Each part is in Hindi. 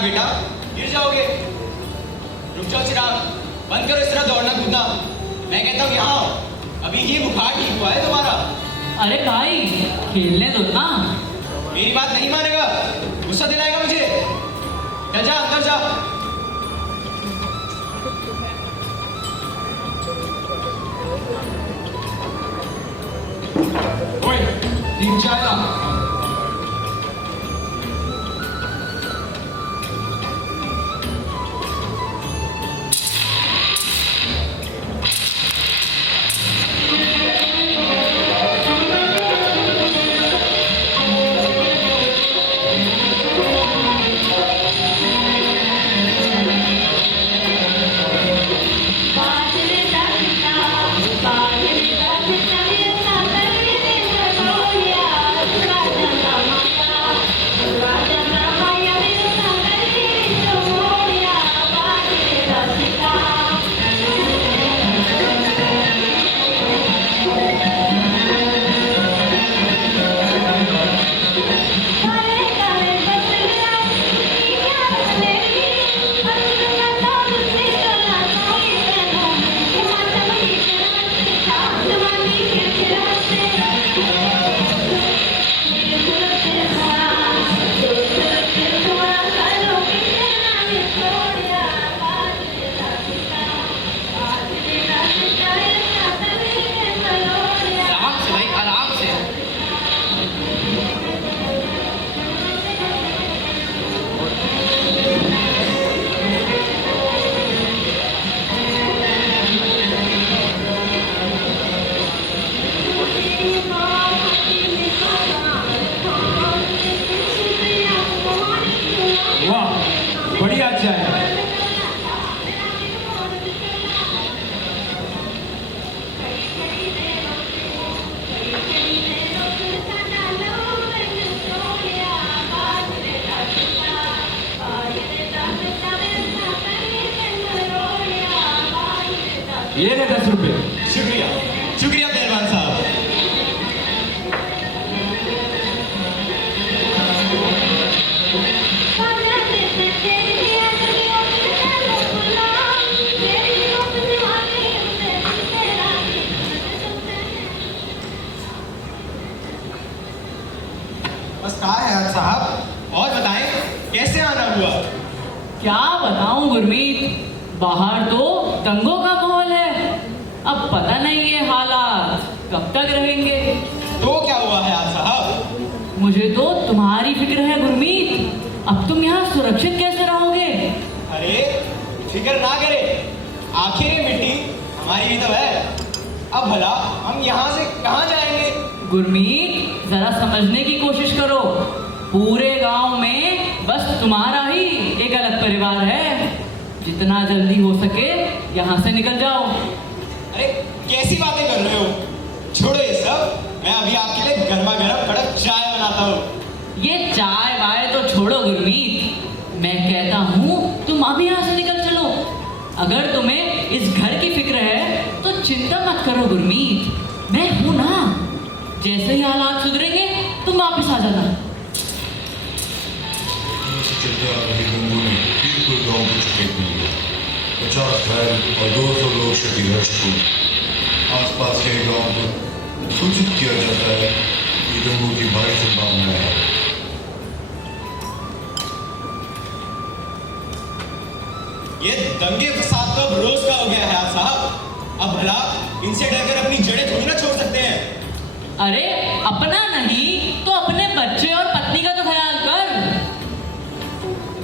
बेटा, गिर जाओगे। रुक जाओ चिराग, बंद करो इस तरह दौड़ना कूदना। मैं कहता हूँ यहाँ आओ, अभी ही बुखार ठीक हुआ है तुम्हारा। अरे भाई खेलने दो ना। मेरी बात नहीं मानेगा, गुस्सा दिलाएगा मुझे। चल जा अंदर जा। ओए, टीम चाय ला। बढ़िया चाय। ये ले 10 रुपए। शुक्रिया शुक्रिया मेहरबान साहब। बस कहा है यार साहब, और बताएं कैसे आना हुआ? क्या बताऊं गुरमीत, बाहर तो दंगों का माहौल है। अब पता नहीं ये हालात कब तक रहेंगे। तो क्या हुआ है यार साहब? मुझे तो तुम्हारी फिक्र है गुरमीत। अब तुम यहाँ सुरक्षित कैसे रहोगे? अरे फिक्र ना करे, आखिर ये मिट्टी हमारी ही तो है। अब भला हम यहाँ से कहाँ जाएंगे? गुरमीत जरा समझने की कोशिश करो। पूरे गांव में बस तुम्हारा ही एक अलग परिवार है। जितना जल्दी हो सके यहाँ से निकल जाओ। अरे कैसी बातें कर रहे हो? छोड़ो ये सब, मैं अभी आपके लिए गर्मा गर्म कड़क चाय बनाता हूँ। ये चाय वाय तो छोड़ो गुरमीत, मैं कहता हूँ तुम अभी यहाँ से निकल चलो। अगर तुम्हें इस घर की फिक्र है तो चिंता मत करो गुरमीत। मैं हूं ना। जैसे ही हालात सुधरेंगे तुम वापस आ जाना। बिल्कुल गाँव को चपेट में लिया। 50 घायल और 200 लोग क्षतिग्रस्त हुए। आसपास के गाँव को सूचित किया जाता है कि डेंगू की भारी संभावना है। ये दंगे फसाद तो अब रोज का हो गया है साहब। अब भला इनसे डरकर अपनी जड़ें थोड़ी ना छोड़ सकते हैं। अरे अपना नहीं तो अपने बच्चे और पत्नी का तो ख्याल कर।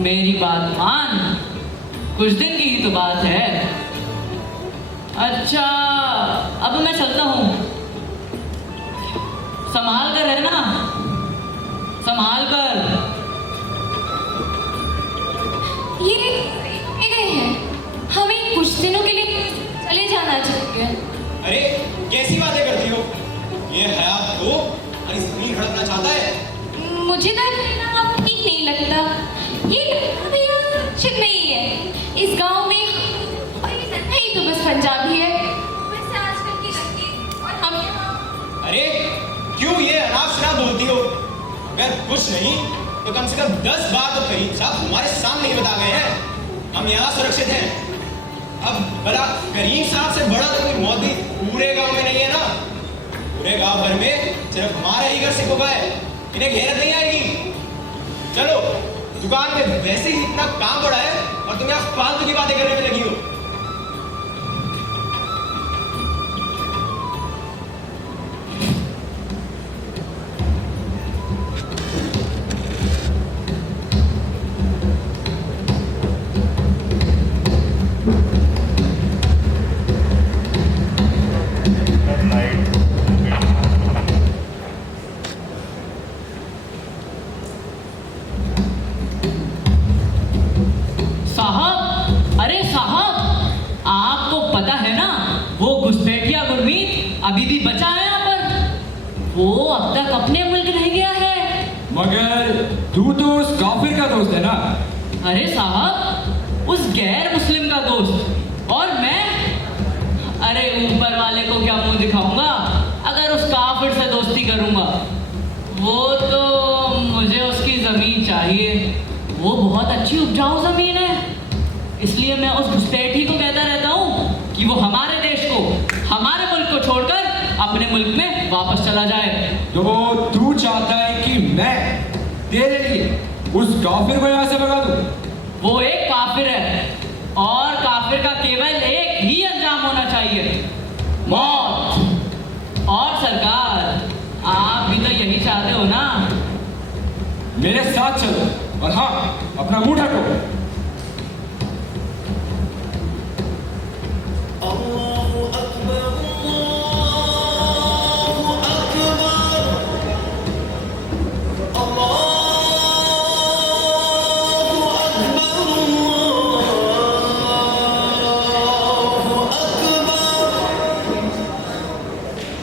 मेरी बात मान, कुछ दिन की ही तो बात है। अच्छा अब मैं चलता हूँ, संभाल कर रहना, संभाल कर। ये गए हैं, हमें कुछ दिनों के लिए चले जाना चाहिए। अरे कैसी बातें करती हो? ये हयात को हमारी जमीन हड़पना चाहता है। मुझे तो अब ठीक नहीं लगता। ये भैया सुरक्षित नहीं है। इस गांव में नहीं तो बस पंजाबी है। वैसे आजकल की लड़की और हम यहाँ। अरे क्यों ये अनाप शनाप बोलती हो? अगर कुछ नहीं तो कम से कम 10 बार तो करीम साहब हमारे सामने ही बता गए हैं हम यहाँ सुरक्षित हैं। अब भला करीम साहब से बड़ा तो कोई मोदी पूरे गांव में नहीं है ना। पूरे गांव भर में सिर्फ हमारा ही घर सिखोगा है। इन्हें घेरत नहीं आएगी। चलो, दुकान में वैसे ही इतना काम पड़ा है और तुम यहाँ फालतू की बातें करने में लगी हो। साहब, अरे साहब, आपको पता है ना वो घुसपैठिया गुरमीत अभी भी बचा है यहाँ पर। वो अब तक अपने मुल्क नहीं गया है। मगर तू तो उस काफिर का दोस्त है ना। अरे साहब, उस गैर मुस्लिम का दोस्त और मैं, अरे ऊपर वाले को क्या मुंह दिखाऊंगा अगर उस काफिर से दोस्ती करूंगा। वो तो मुझे उसकी जमीन चाहिए। वो बहुत अच्छी उपजाऊ जमीन है, इसलिए मैं उस घुसपैठी को कहता रहता हूँ कि वो हमारे देश को, हमारे मुल्क को छोड़कर अपने मुल्क में वापस चला जाए। तो तू चाहता है कि मैं तेरे लिए उस काफिर को यहाँ से भगा दूं? वो एक काफिर है और काफिर का केवल एक ही अंजाम होना चाहिए, मौत। और सरकार, आप भी तो यही चाहते हो ना? मेरे साथ चलो और हाँ, अपना मुंह ढको।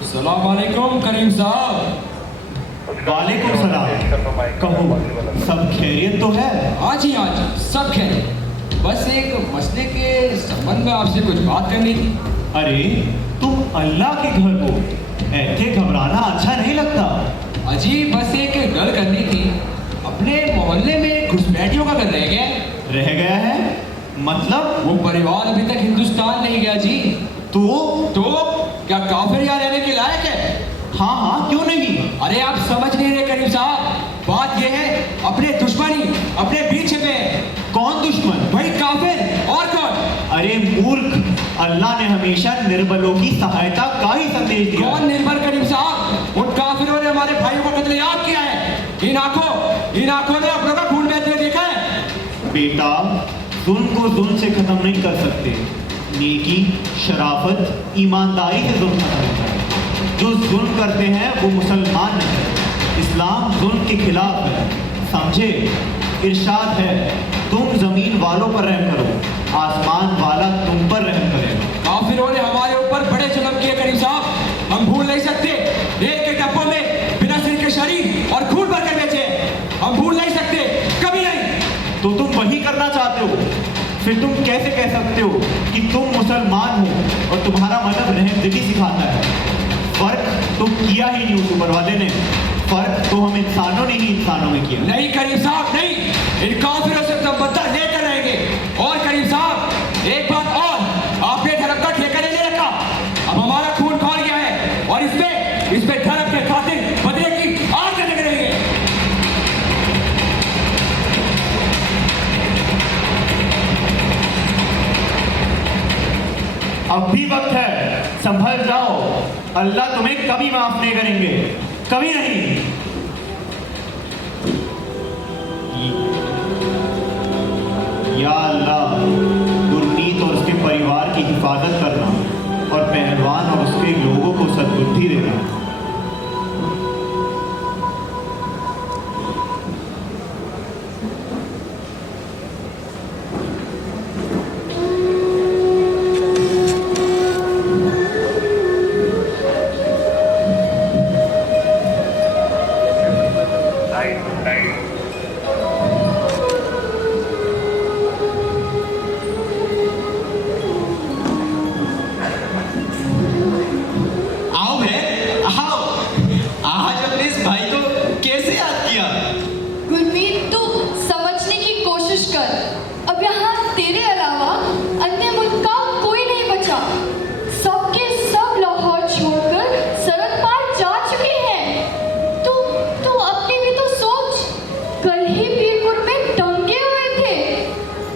अस्सलाम वालेकुम करीम साहब। वालेकुम सलाम। कहो, सब खैरियत तो है? हाँ जी हाँ जी, सब खैर। बस एक मसले के संबंध में आपसे कुछ बात करनी थी। अरे तुम अल्लाह के घर हो, ऐसे घबराना अच्छा नहीं लगता। अजी बस एक गल करनी थी। अपने मोहल्ले में घुसपैठियों का घर रह गया है। रह गया है मतलब? वो परिवार अभी तक हिंदुस्तान नहीं गया जी। तो क्या काफिर यहाँ रहने के लायक है? हाँ हाँ, क्यों नहीं? अरे आप समझ नहीं रहे करीम साहब, बात यह है अपने दुश्मनी अपने बीच में। कौन दुश्मन? भाई काफिर, और कौन? अरे मूर्ख, अल्लाह ने हमेशा निर्बलों की सहायता का ही संदेश दिया। कौन निर्भर करीम साहब? उन काफिरों ने हमारे भाइयों को कत्लेआम किया है। इन आंखों ने अपनों का खून बहते हुए देखा है। बेटा, जुल्म को जुल्म से खत्म नहीं कर सकते। नेकी, शराफत, ईमानदारी से जुल्म खत्म होता है। जो जुल्म करते हैं वो मुसलमान नहीं है। इस्लाम जुल्म के खिलाफ है, समझे? इरशाद है, तुम जमीन वालों पर रहम करो, आसमान वाला तुम पर रहम करेगा। काफिरों ने हमारे ऊपर बड़े जुल्म किए करीम साहब, हम भूल नहीं सकते। रेल के डब्बों में बिना सिर के शरीर और खून भर कर बेचे, हम भूल नहीं सकते, कभी नहीं। तो तुम वही करना चाहते हो, फिर तुम कैसे कह सकते हो कि तुम मुसलमान हो और तुम्हारा मजहब रहमदिली सिखाता है? फर्क तो किया ही नहीं उस ऊपर वाले ने, फर्क तो हम इंसानों ने ही इंसानों में किया। नहीं करीम साहब नहीं, इन काफिरों से तो बदला लेकर रहेंगे। और करीम साहब एक बात और, आपने धर्म का ठेका नहीं ले रखा, अब हमारा खून खौल गया है और इसमें धर्म के खातिर बदले की आग करने के रहेंगे। अब भी वक्त है, संभल जाओ, अल्लाह तुम्हें कभी माफ नहीं करेंगे, कभी नहीं। या अल्लाह, गुरमीत और उसके परिवार की हिफाजत करना और पहलवान और उसके लोगों को सद्बुद्धि देना। आओ बहन, आओ। आज अपने इस भाई को कैसे याद किया? गुरमीत, तू समझने की कोशिश कर। अब यहाँ तेरे अलावा अन्य मुल्क का कोई नहीं बचा। सबके सब लाहौर छोड़कर सरहद पार जा चुके हैं। तू अपनी भी तो सोच, कल ही पीरपुर में दंगे हुए थे।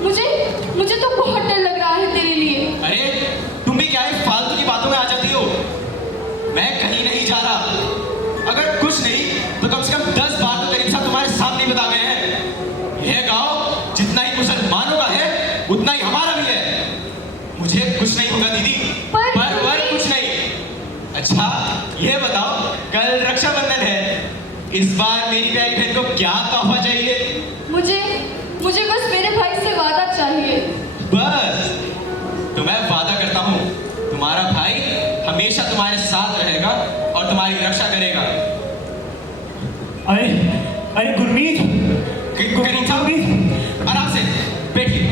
मुझे तो बहुत डर लग रहा है तेरे लिए। अरे तुम भी क्या है फालतू की बातों में आ जाती हो? मैं कहीं नहीं जा रहा। अगर कुछ नहीं तो कम से कम 10 बार तो करीम साहब तुम्हारे सामने बता गए हैं। यह गांव जितना ही मुसलमानों का है उतना ही हमारा भी है। मुझे कुछ नहीं होगा दीदी, पर कुछ नहीं। अच्छा ये बताओ, कल रक्षाबंधन है, इस बार मेरी प्यारी बहन को क्या तोहफा चाहिए? मुझे बस मेरे भाई से वादा चाहिए। बस तो मैं वादा करता हूँ, तुम्हारा भाई हमेशा तुम्हारे साथ रहेगा और तुम्हारी रक्षा करेगा। अरे गुरमीत, करीम साहब आराम से बैठिए,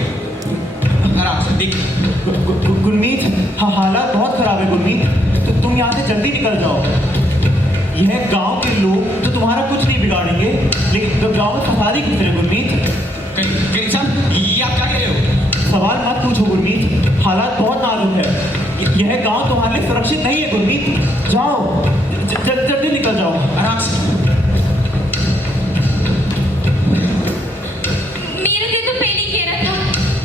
आराम से देखिए। गुरमीत, हालात बहुत खराब है गुरमीत, तो तुम यहाँ से जल्दी निकल जाओ। यह गांव के लोग तो तुम्हारा कुछ नहीं बिगाड़ेंगे, लेकिन तो गांव में फसाद ही कितने गुरमीत। करीम साहब ये आप क्या कह रहे हो? सवाल मत पूछो गुरमीत, हालात बहुत नाजुक है। यह गांव तुम्हारे लिए सुरक्षित नहीं है गुरमीत, जाओ, जल्दी निकल जाओ। आराम से। मेरा दिल तो पहले ही कह रहा था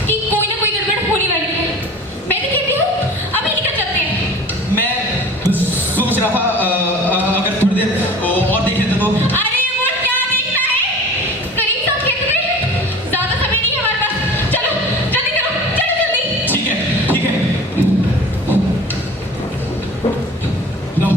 कि कोई ना कोई गड़बड़ होने वाली है। मैं तो कहती हूँ अभी निकल चलते हैं। मैं सोच रहा था अगर थोड़ी देर और देख लेते तो। अरे वो क्या देखना है? करीम साहब कहते थे ज्यादा समय नहीं है हमारे पास। चलो जल्दी करो, चलो जल्दी। ठीक है, ठीक है। लो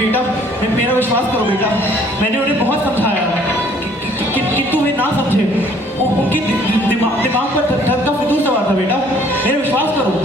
बेटा मेरा विश्वास करो बेटा, मैंने उन्हें बहुत समझाया कि तू ये ना समझे। उनके दिमाग पर धक का फितूर सवार था बेटा, मेरा विश्वास करो।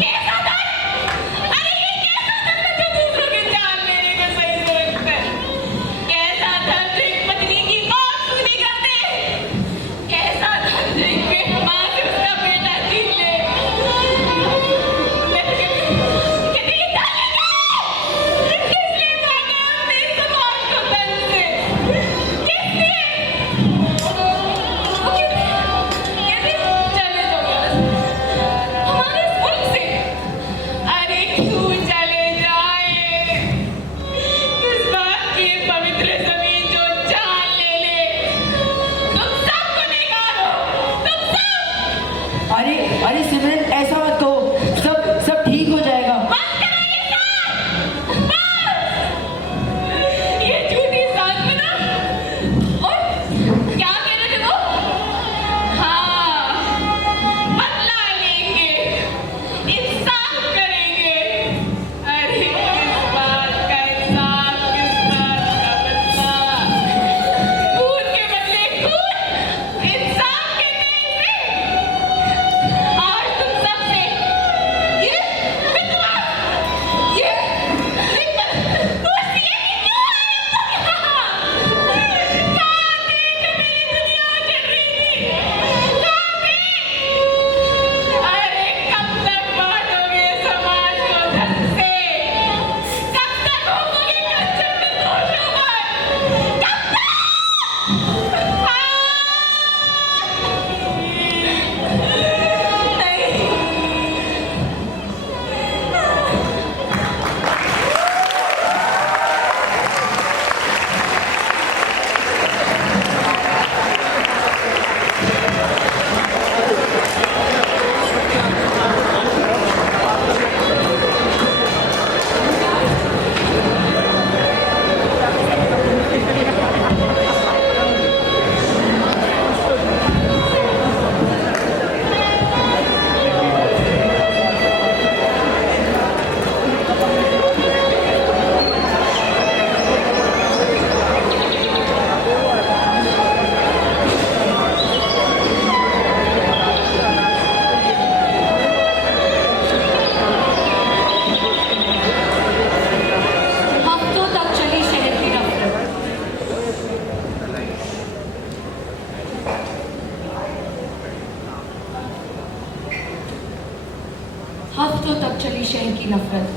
हफ्तों तक चली शहर की नफरत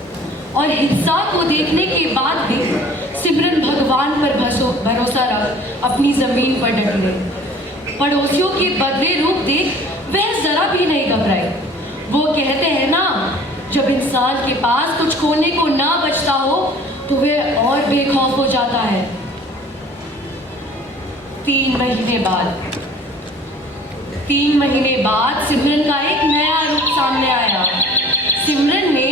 और हिंसा को देखने के बाद भी सिमरन भगवान पर भरोसा रख अपनी जमीन पर डटी रही। पड़ोसियों के बदले रूप देख वह जरा भी नहीं घबराई। वो कहते हैं ना, जब इंसान के पास कुछ खोने को ना बचता हो तो वह और बेखौफ हो जाता है। 3 महीने बाद सिमरन का एक नया रूप सामने आया। सिमरन ने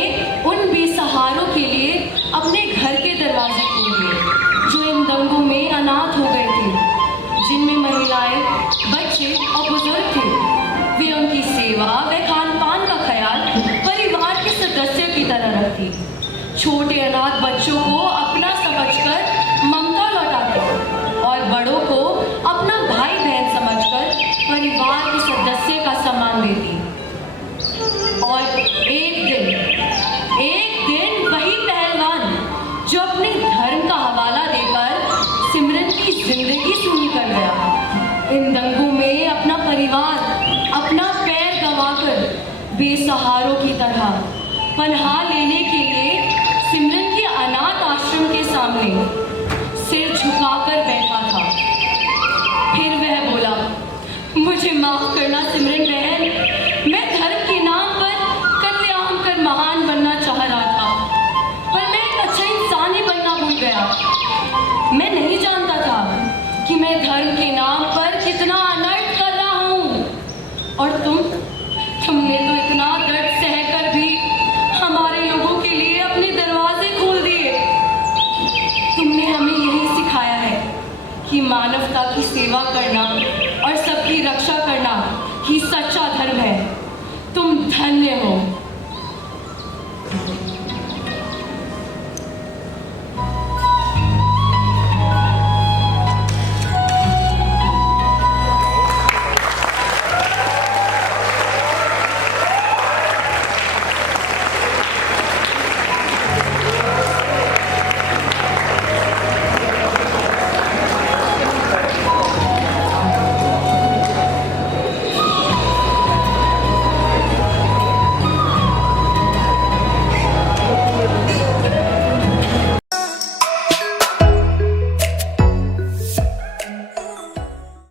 उन बेसहारों के लिए अपने घर के दरवाजे खोल दिए जो इन दंगों में अनाथ हो गए थे, जिनमें महिलाएं, बच्चे और बुजुर्ग थे। वे उनकी सेवा व खान-पान का ख्याल परिवार के सदस्य की तरह रखती। छोटे अनाथ बच्चों को अपना समझकर ममता लौटाती और बड़ों को अपना भाई बहन समझकर परिवार के सदस्य का सम्मान देती। और एक दिन वही पहलवान जो अपने धर्म का हवाला देकर सिमरन की जिंदगी सुनी कर गया, इन दंगों में अपना परिवार, अपना पैर गंवाकर बेसहारों की तरह पनाह लेने के लिए सिमरन के अनाथ आश्रम के सामने सिर झुकाकर बैठा था। फिर वह बोला, मुझे माफ करना सिमरन बहन, मैं धर्म के नाम पर कत्लेआम कर महान बनना चाह रहा था, पर मैं एक अच्छा इंसान ही बनना भूल गया। मैं नहीं जानता था कि मैं धर्म के नाम पर कितना अनर्थ कर रहा हूँ। और तुमने तो इतना दर्द सहकर भी हमारे लोगों के लिए अपने दरवाजे खोल दिए। तुमने हमें यही सिखाया है कि मानवता की सेवा करना और सबकी रक्षा करना ही सच्चा धर्म है। तुम धन्य हो।